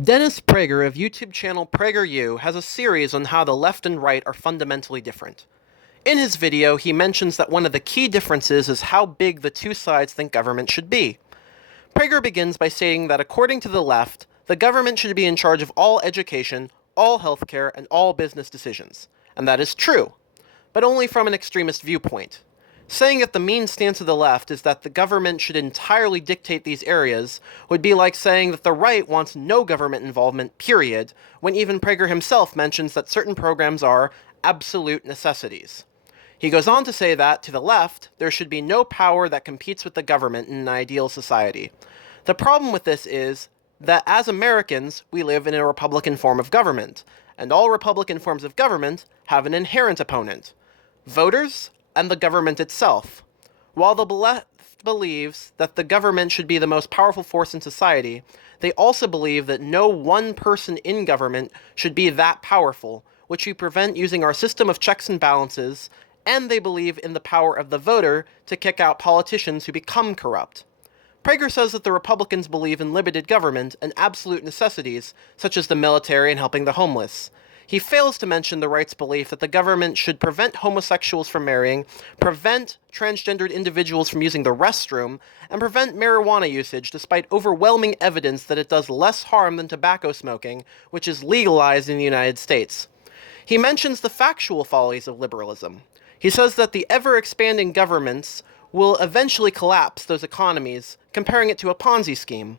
Dennis Prager of YouTube channel PragerU has a series on how the left and right are fundamentally different. In his video, he mentions that one of the key differences is how big the two sides think government should be. Prager begins by stating that according to the left, the government should be in charge of all education, all healthcare, and all business decisions. And that is true, but only from an extremist viewpoint. Saying that the mean stance of the left is that the government should entirely dictate these areas would be like saying that the right wants no government involvement, period, when even Prager himself mentions that certain programs are absolute necessities. He goes on to say that, to the left, there should be no power that competes with the government in an ideal society. The problem with this is that as Americans, we live in a Republican form of government, and all Republican forms of government have an inherent opponent: voters and the government itself. While the left believes that the government should be the most powerful force in society, they also believe that no one person in government should be that powerful, which we prevent using our system of checks and balances, and they believe in the power of the voter to kick out politicians who become corrupt. Prager says that the Republicans believe in limited government and absolute necessities, such as the military and helping the homeless. He fails to mention the right's belief that the government should prevent homosexuals from marrying, prevent transgendered individuals from using the restroom, and prevent marijuana usage despite overwhelming evidence that it does less harm than tobacco smoking, which is legalized in the United States. He mentions the factual follies of liberalism. He says that the ever-expanding governments will eventually collapse those economies, comparing it to a Ponzi scheme.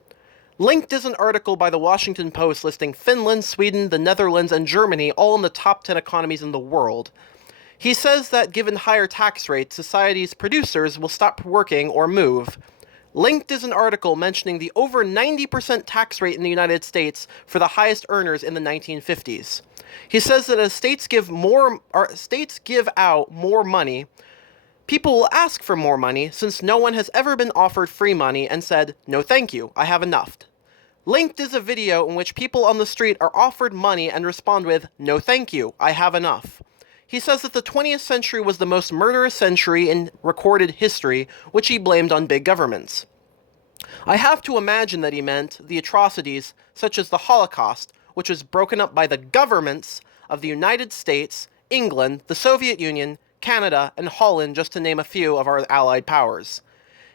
Linked is an article by the Washington Post listing Finland, Sweden, the Netherlands, and Germany all in the top 10 economies in the world. He says that given higher tax rates, society's producers will stop working or move. Linked is an article mentioning the over 90% tax rate in the United States for the highest earners in the 1950s. He says that as states give out more money, people will ask for more money since no one has ever been offered free money and said, "No thank you, I have enough." Linked is a video in which people on the street are offered money and respond with, "No thank you, I have enough." He says that the 20th century was the most murderous century in recorded history, which he blamed on big governments. I have to imagine that he meant the atrocities such as the Holocaust, which was broken up by the governments of the United States, England, the Soviet Union, Canada, and Holland, just to name a few of our allied powers.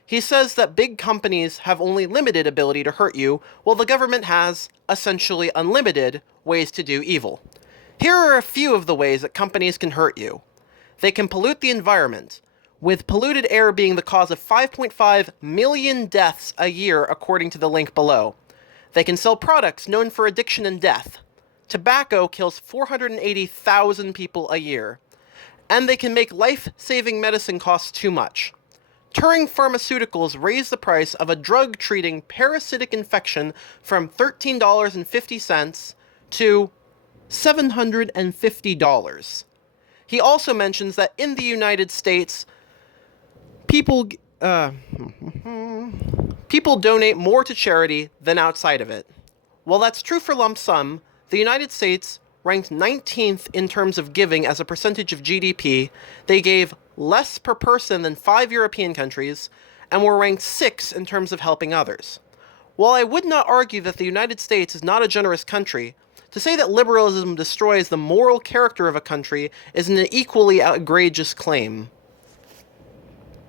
He says that big companies have only limited ability to hurt you, while the government has, essentially unlimited, ways to do evil. Here are a few of the ways that companies can hurt you. They can pollute the environment, with polluted air being the cause of 5.5 million deaths a year according to the link below. They can sell products known for addiction and death. Tobacco kills 480,000 people a year. And they can make life-saving medicine cost too much. Turing Pharmaceuticals raised the price of a drug treating parasitic infection from $13.50 to $750. He also mentions that in the United States, people donate more to charity than outside of it. While that's true for lump sum, the United States ranked 19th in terms of giving as a percentage of GDP. They gave less per person than 5 European countries, and were ranked 6th in terms of helping others. While I would not argue that the United States is not a generous country, to say that liberalism destroys the moral character of a country is an equally outrageous claim.